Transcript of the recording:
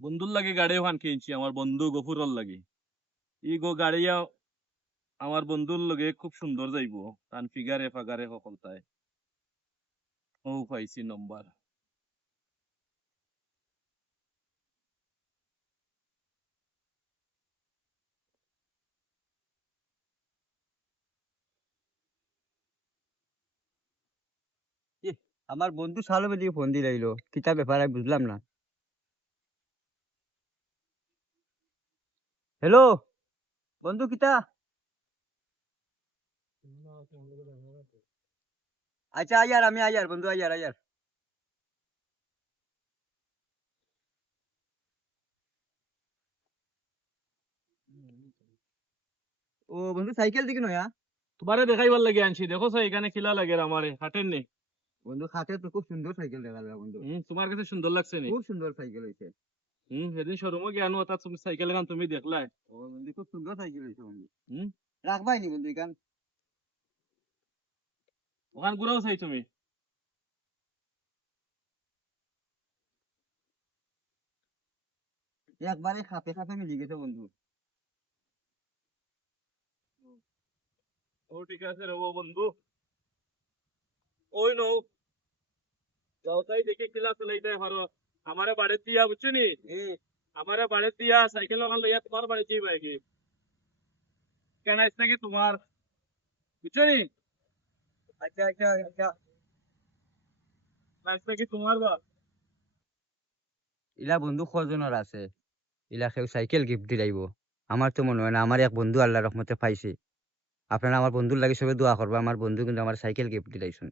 বন্ধুর লাগে গাড়ি ওখান কিনছি আমার বন্ধু গফুরর লাগে ই গো গাড়িয়া আমার বন্ধুর লগে খুব সুন্দর যাইবো তান ফিগারে ফাগারে সকলতায় ও পাইছি নম্বর ইহ, আমার বন্ধু সালো দিকে ফোন দিলাইলো কিতা ব্যাপার আমি বুঝলাম না। হ্যালো বন্ধু কিতা? আচ্ছা আয়ার আমি আয়ার বন্ধু আয়ার আয়ার। ও বন্ধু সাইকেল দিকে নয়া? তোমারে দেখাইবার লাগে আনছি দেখো তো এখানে খিলা লাগে আমারে হাটের নে বন্ধু খাতে তো খুব সুন্দর সাইকেল দেখা যায় বন্ধু। তোমার কাছে সুন্দর লাগছে নি খুব সুন্দর সাইকেল হয়েছে। সেদিন শোরুমে গিয়ে আনো তা তুমি সাইকেল এখন তুমি দেখলাই ও বন্ধু খুব সুন্দর সাইকেল হয়েছে বন্ধু। হুম রাখবাই নি বন্ধু এখান? ওখান ঘুরাও চাই তুমি একবারে খাপে খাপে মিলি গেছে বন্ধু। ও ঠিক আছে রে ও বন্ধু ওই নো যাও তাই দেখে খিলা চলাইতে পারো আমারে বাড়ি দিয়া বুঝছো নি এ আমারে বাড়ি দিয়া সাইকেল ওখান লইয়া তোমার বাড়ি যাইবা কি কেন আসছে কি তোমার বুঝছো নি আচ্ছা আচ্ছা আচ্ছা। আসছে কি তোমার বা ইলা বন্ধু কজনের আছে? ইলা কেউ সাইকেল গিফট দিলাইব? আমার তো মনে হয় না। আমার এক বন্ধু আল্লাহ রহমতে পাইছে। আপনারা আমার বন্ধুর লাগে সবে দোয়া করবা, আমার বন্ধু কিন্তু আমার সাইকেল গিফট দিলাইছেন।